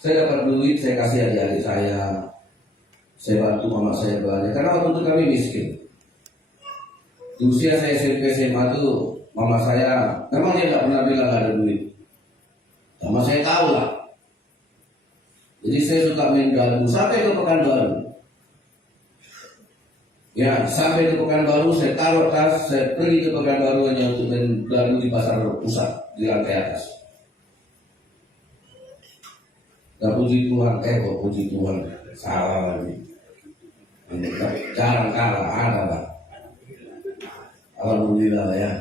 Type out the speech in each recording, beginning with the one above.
Saya dapat duit, saya kasih adik-adik saya bantu mama saya belanja. Karena waktu itu kami miskin. Di usia saya SMP SMA tuh mama saya memang dia nggak pernah bilang nggak ada duit. Sama saya tahu lah. Jadi saya suka main galu sampai ke Pekanbaru. Ya, sampai ke Pekanbaru saya taruh tas, saya pergi ke Pekanbaru hanya untuk main galu di pasar pusat di lantai atas. Gak puji Tuhan, kok puji Tuhan, salah lagi. Jarang kalah, ada lah. Alhamdulillah ya.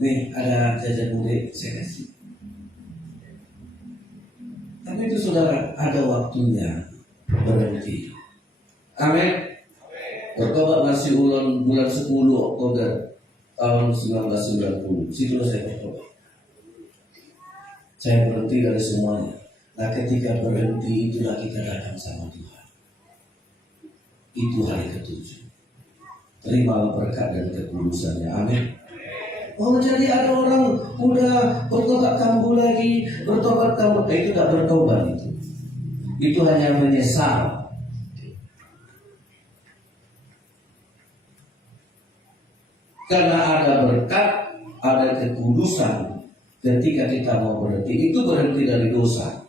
Nih ada jajan mudik saya kasih. Tapi itu saudara ada waktunya berhenti. Amin. Bertobat masih bulan 10 Oktober tahun 1990. Situlah saya bertobat. Saya berhenti dari semuanya. Nah ketika berhenti itulah kita datang sama Tuhan. Itu hari ke-7. Terimalah berkat dan kekudusannya. Amin. Oh jadi ada orang udah bertobat kambuh lagi, bertobat kambuh. Itu tidak bertobat itu. Itu hanya menyesal. Karena ada berkat, ada kekudusan. Ketika kita mau berhenti, itu berhenti dari dosa.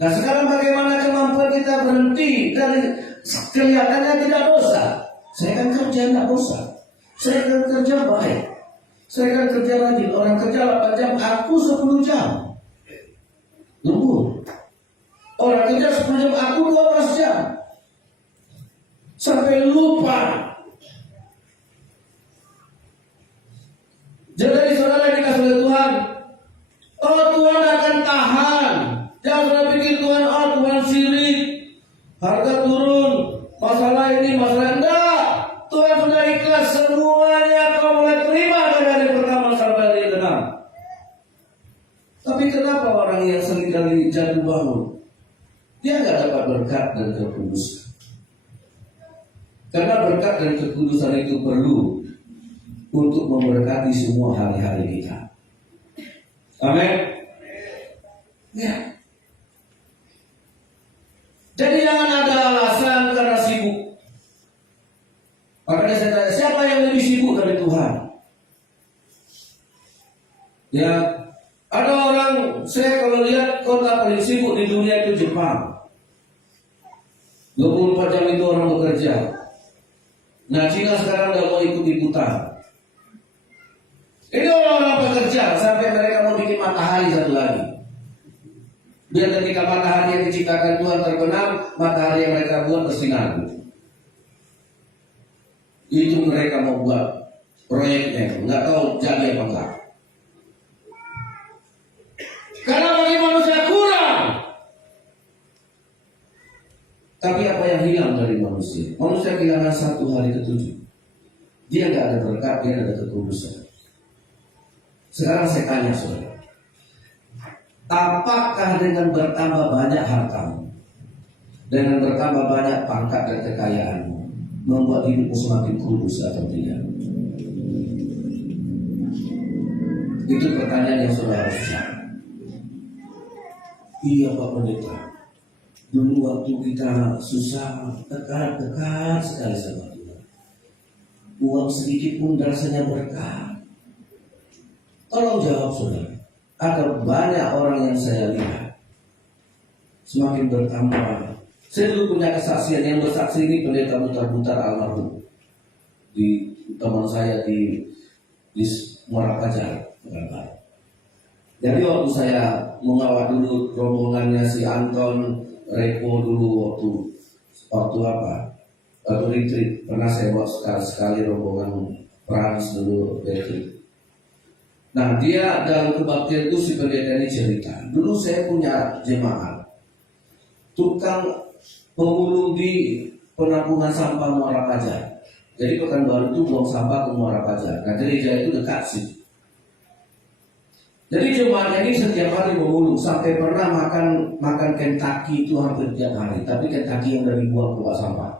Nah sekarang bagaimana kemampuan kita berhenti dari kelihatannya tidak dosa? Saya kan kerja tidak dosa. Saya kan kerja baik. Saya kan kerja rajin. Orang kerja 8 jam, aku 10 jam. Lembur. Orang kerja 10 jam, aku 12 jam. Sampai lupa. Jadi saudara dikasih oleh Tuhan. Oh Tuhan akan tahan. Jangan pernah pikir Tuhan, oh Tuhan sirik. Harga turun. Masalah ini, masalah enggak. Tuhan sudah ikhlas semuanya. Kau mulai terima dari hari pertama sampai hari ke-6. Tapi kenapa orang yang sering kali jatuh bangun, dia nggak dapat berkat dan kekudusan? Karena berkat dan kekudusan itu perlu untuk memberkati semua hari-hari kita. Amin. Ya. Jadi jangan ada alasan karena sibuk. Makanya saya tanya, siapa yang lebih sibuk dari Tuhan? Ya, ada orang, saya kalau lihat kota paling sibuk di dunia itu Jepang. 24 jam itu orang bekerja. Nah, Cina sekarang udah mau ikut-ikutan. Ini orang-orang pekerja sampai mereka mau bikin matahari satu lagi. Biar ketika matahari yang diciptakan Tuhan terbenam, matahari yang mereka buat bersinar. Itu mereka mau buat proyeknya, nggak tahu jadi apa enggak. Karena bagi manusia kurang. Tapi apa yang hilang dari manusia? Manusia kehilangan satu hari ke-7. Dia nggak ada berkat, dia ada kekudusan. Sekarang saya tanya saudara, apakah dengan bertambah banyak hartamu, dengan bertambah banyak pangkat dan kekayaanmu, membuat hidupmu semakin kudus atau tidak? Itu pertanyaan yang saudara harus jawab. Iya Pak Pendeta, dulu waktu kita susah, dekat sekali sama Tuhan. Uang sedikit pun rasanya berkah. Tolong jawab saudara. Ada banyak orang yang saya lihat semakin bertambah. Saya dulu punya kesaksian, yang bersaksi ini pendeta Butar-Butar almarhum di teman saya di Muara Pajar. Jadi waktu saya mengawal dulu rombongannya si Anton Repo dulu waktu retreat, pernah saya bawa sekali rombongan Frans dulu retreat. Nah dia dalam kebaktian itu si pendeta ini cerita, dulu saya punya jemaat tukang pemulung di penampungan sampah Muara Pajar. Jadi Pekanbaru itu buang sampah ke Muara Pajar. Nah gereja itu dekat sih. Jadi jemaatnya ini setiap hari memulung, sampai pernah makan Kentucky itu hampir tiap hari. Tapi Kentucky yang dari buang ke sampah.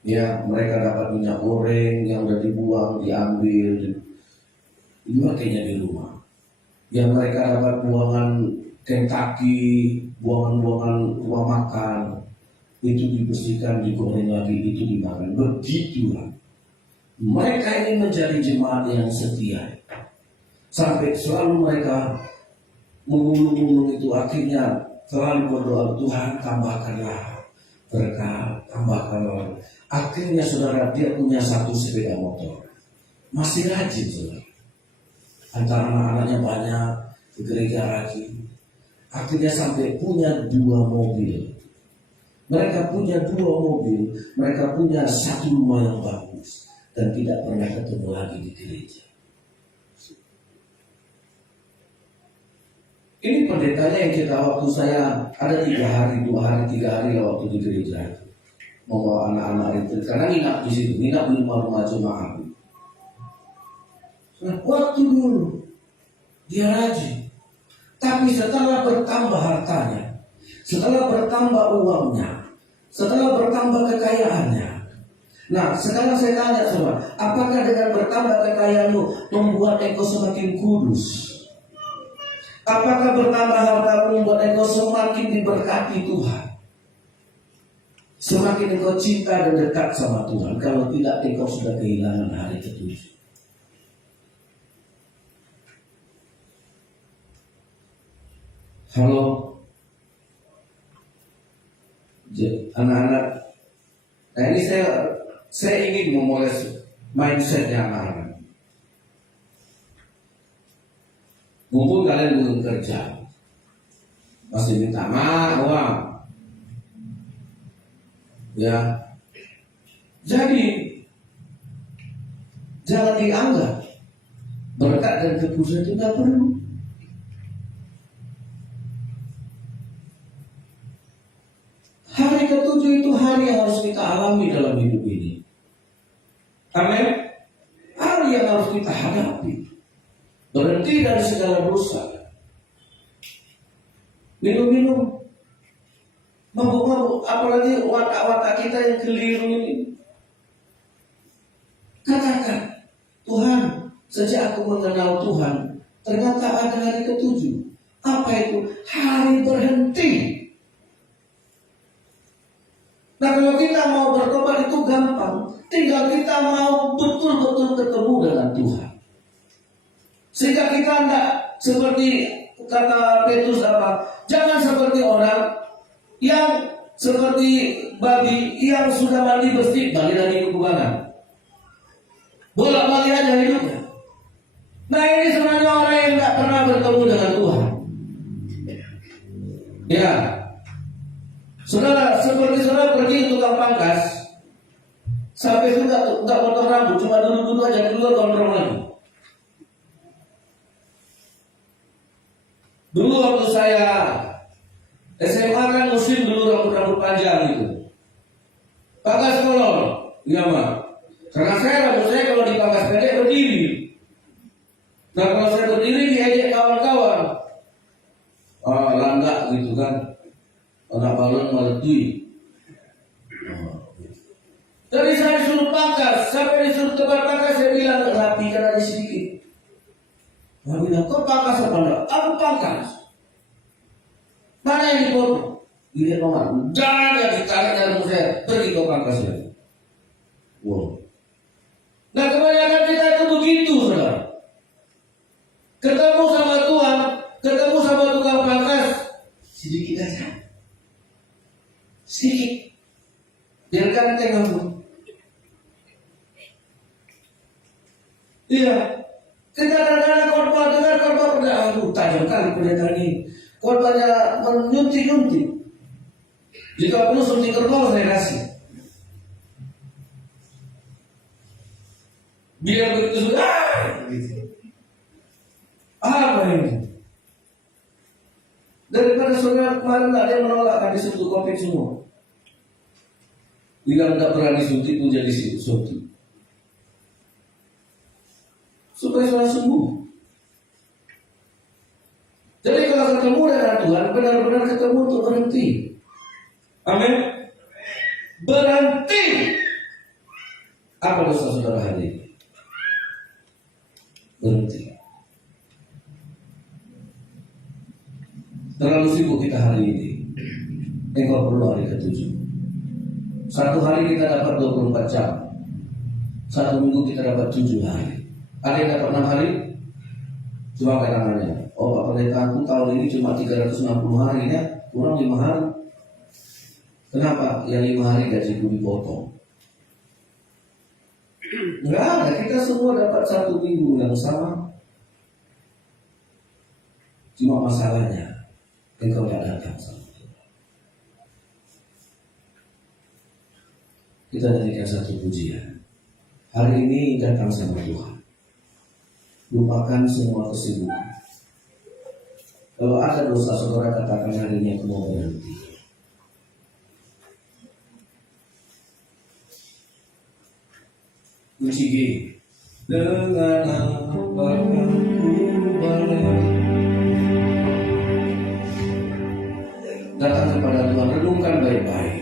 Ya, mereka dapat minyak goreng yang udah dibuang, diambil, dimakainya di rumah. Yang mereka dapat buangan Kentucky, buangan-buangan rumah makan, itu dibersihkan, digoreng lagi, itu dimakan. Begitulah. Mereka ini menjadi jemaat yang setia. Sampai selalu mereka mengulung-ulung itu, akhirnya selalu berdoa, Tuhan tambahkanlah berkat, tambahkanlah. Akhirnya saudara, dia punya 1 sepeda motor. Masih rajin saudara. Antara anak-anaknya banyak, ke gereja rajin. Akhirnya sampai punya 2 mobil. Mereka punya 2 mobil, mereka punya 1 rumah yang bagus. Dan tidak pernah ketemu lagi di gereja. Ini pendetanya yang kita, waktu saya ada 3 hari, 2 hari, 3 hari lah waktu di gereja, membawa anak-anak itu, karena nginap di situ, nginap di rumah jemaat. Waktu dulu dia rajin, tapi setelah bertambah hartanya, setelah bertambah uangnya, setelah bertambah kekayaannya, nah sekarang saya tanya sama, apakah dengan bertambah kekayaanmu membuat engkau semakin kudus? Apakah bertambah hartamu membuat engkau semakin diberkati Tuhan? Semakin engkau cinta dan dekat sama Tuhan. Kalau tidak, engkau sudah kehilangan hari ke-7. Halo, anak-anak. Nah ini saya ingin memulai mindsetnya anak-anak. Mumpung kalian belum kerja, masih minta uang, ya. Jadi jangan dianggap berkat dan kekudusan itu tidak perlu. Hari ke-7 itu hari yang harus kita alami dalam hidup ini. Amin. Hari yang harus kita hadapi. Berhenti dari segala dosa. Minum-minum, mabuk-mabuk, apalagi watak-watak kita yang keliru ini. Katakan, Tuhan, sejak aku mengenal Tuhan, ternyata ada hari ke-7. Apa itu? Hari berhenti. Nah kalau kita mau bertobat itu gampang. Tinggal kita mau betul-betul ketemu dengan Tuhan. Sehingga kita tidak seperti kata Petrus apa? Jangan seperti orang yang seperti babi yang sudah mandi bersih, balik lagi ke kubangan. Bolak-balik aja hidupnya. Nah ini sebenarnya orang yang tidak pernah bertemu dengan Tuhan. Ya, saudara, seperti saudara pergi ke tukang pangkas, sampai sudah tidak potong rambut, cuma duduk-duduk aja, keluar gondrong lagi. Dulu waktu saya SMA kan muslim dulu rambut panjang itu. Pangkas kolor, iya mah. Karena rambut saya kalau dipangkas pendek berdiri. Nah kalau saya berdiri diajak kawan-kawan, langgak gitu kan, anak balon meletui. Jadi saya disuruh pangkas, sampai disuruh tebar pangkas saya bilang rapi kan ada sedikit. Dia bilang, kau pangkas apa enggak? Aku pangkas. Mana yang dipotong? Dilihat nomor. Jangan ya ditarik dalam saya. Pergi kau pangkas lagi. Wow. Nah kebanyakan kita itu begitu, saudara. Ketemu sama Tuhan, ketemu sama tukang pangkas, sedikit aja. Sedikit. Biarkan tengokmu. Iya. Kita kadang-kadang korban dengar korban pada tajam kali pendeta ini. Korbannya menyuntik-nyuntik. Jika perlu suntik kerbau saya kasih. Biar begitu sudah. Apa ini? Daripada saudara kemarin ada yang menolak kan disuntik COVID semua. Bila tidak berani suntik pun jadi suntik. Supaya saudara sembuh. Jadi kalau ketemu dengan Tuhan, benar-benar ketemu untuk berhenti. Amin. Berhenti Apa dosa saudara hari ini? Berhenti. Terlalu sibuk kita hari ini. Engkau perlu hari ke-7. Satu hari kita dapat 24 jam. Satu minggu kita dapat 7 hari. Ada yang dapat 6 hari? Coba angkat tangannya. Oh, Pak Pendetaanku tahun ini cuma 360 hari ya, kurang 5 hari. Kenapa? Yang 5 hari gajiku dipotong. Enggak ada, kita semua dapat 1 minggu yang sama. Cuma masalahnya engkau tidak datang sama Tuhan. Kita nyanyikan satu pujian. Hari ini datang sama Tuhan. Lupakan semua kesibukan. Kalau ada dosa saudara, katakan hari ini aku mau berhenti. Puji G. Dengan apa ku boleh datang kepada Tuhan, renungkan baik-baik.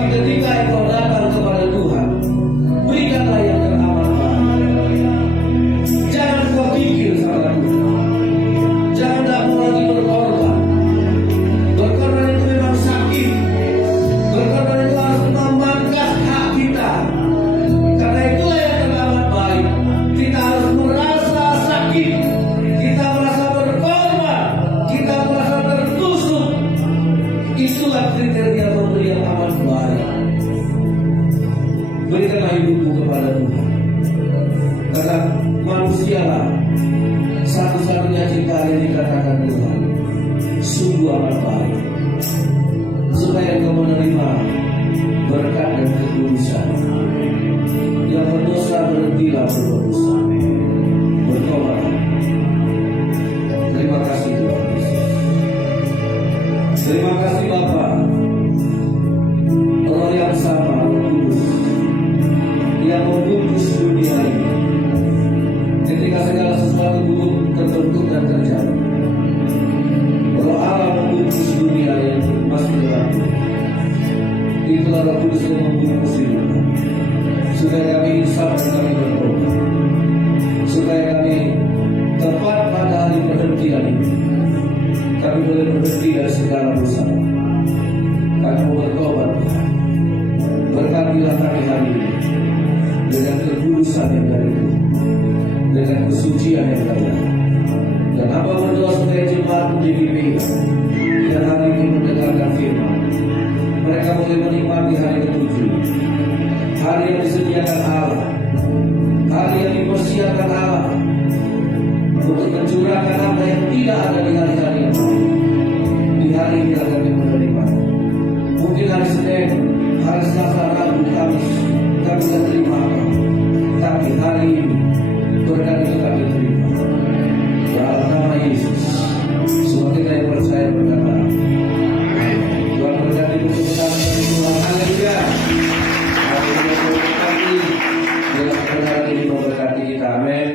Tetapi ketika engkau datang kepada Tuhan, berikanlah yang teramat. Jangan kau pikir sama Tuhan. Jangan tak mau lagi berkorban. Berkorban itu memang sakit. Berkorban itu harus memangkas hak kita. Karena itulah yang teramat baik. Kita harus merasa sakit. Kita merasa berkorban. Kita merasa tertusuk. Itulah kriteria pemberi yang amat baik. Berikanlah hidupmu kepada Tuhan. Karena manusialah satu-satunya ciptaan yang dikatakan Tuhan sungguh amat baik, supaya engkau menerima berkat dan kekudusan. Yang berdosa berhentilah berdosa, bertobatlah. Terima kasih Tuhan Yesus. Terima kasih Bapa, Roh yang sama, kudus, yang membungkus dunia ini. Ketika segala sesuatu belum terbentuk dan terjadi, Roh Allah membungkus dunia yang masih berlaku. Itulah Roh Kudus yang membungkus hidup. Supaya kami insaf dan kami bertobat. Supaya kami tepat pada hari perhentian ini. Kami boleh berhenti dari segala dosa. Kami mau bertobat Tuhan. Berkatilah kami hari ini dengan kekudusan yang dari Tuhan, dengan kesucian yang dari Tuhan. Dan hamba berdoa supaya jemaat menjadi pegang dan hari ini mendengarkan firman. Mereka boleh menikmati hari ketujuh, hari yang disediakan Allah, hari yang dipersiapkan Allah untuk mencurahkan apa yang tidak ada di hari-hari yang lain. Di hari ini akan menerima. Mungkin hari Senin, hari Selasa, Rabu, Kamis kami tidak terima apa. Tapi hari ini berkat itu kami terima. Dalam nama Yesus, semua kita yang percaya berkata, Tuhan berkati untuk kita dari Tuhan. Haleluya. Haleluya. Berkati. Bila kebenaran ini memberkati kita. Amin.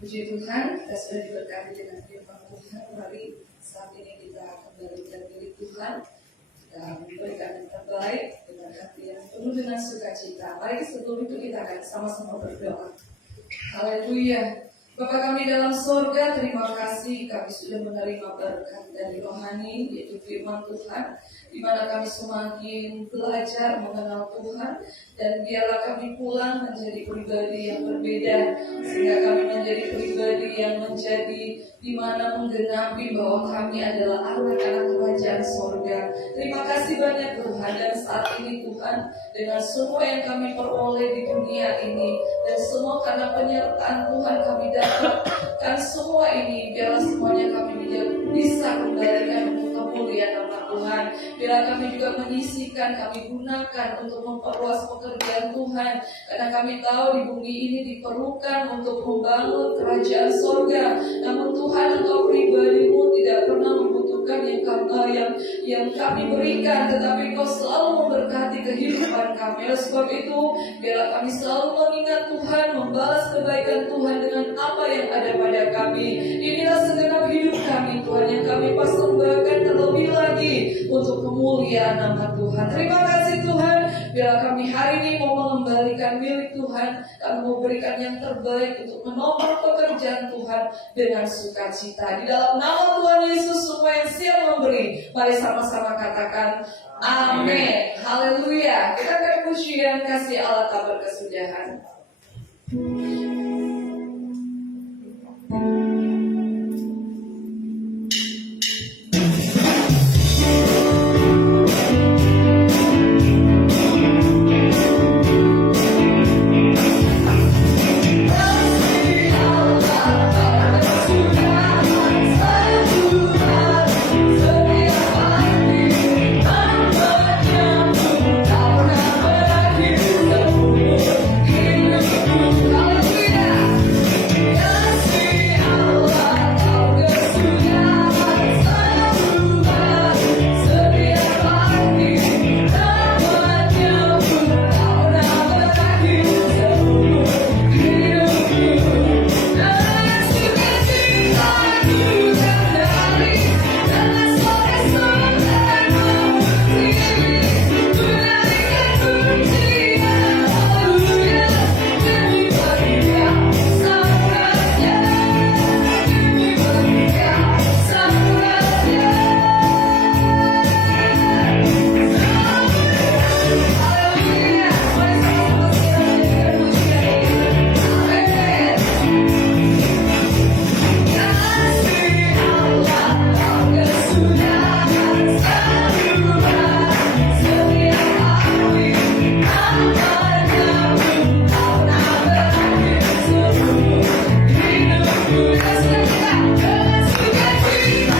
Puji Tuhan, kita sudah diberkati dengan firman Tuhan. Mari saat ini kita akan berikan diri Tuhan. Kita memberikan yang terbaik dengan hati yang penuh dengan sukacita. Mari sebelum itu kita akan sama-sama berdoa. Haleluya. Bapa kami dalam sorga, terima kasih kami sudah menerima berkat dari rohani, yaitu firman Tuhan, di mana kami semakin belajar mengenal Tuhan, dan biarlah kami pulang menjadi pribadi yang berbeda, sehingga kami menjadi pribadi yang menjadi di mana menggenapi bahwa kami adalah anak-anak kerajaan sorga. Terima kasih banyak Tuhan, dan saat ini Tuhan, dengan semua yang kami peroleh di dunia ini, dan semua karena penyertaan Tuhan kami dapatkan semua ini, biarlah semuanya kami bisa kembalikan untuk kemuliaan nama Tuhan. Biarlah kami juga menyisihkan, kami gunakan untuk memperluas pekerjaan Tuhan, karena kami tahu di bumi ini diperlukan untuk membangun kerajaan sorga. Namun Tuhan, Engkau pribadimu tidak pernah membutuhkan yang kami berikan, tetapi Engkau selalu memberkati kehidupan kami. Oleh sebab itu, biarlah kami selalu mengingat Tuhan, membalas kebaikan Tuhan dengan apa yang ada pada kami. Inilah segenap hidup kami Tuhan, yang kami persembahkan terlebih lagi untuk kemuliaan nama Tuhan. Terima kasih Tuhan, biarlah kami hari ini mau mengembalikan milik Tuhan, kami mau berikan yang terbaik untuk menomor pekerjaan Tuhan dengan sukacita. Di dalam nama Tuhan Yesus, semua yang siap memberi, mari sama-sama katakan amin. Haleluya. Kita akan pujian kasih Allah kabar kesudahan. Hallelujah. Dengan sukacita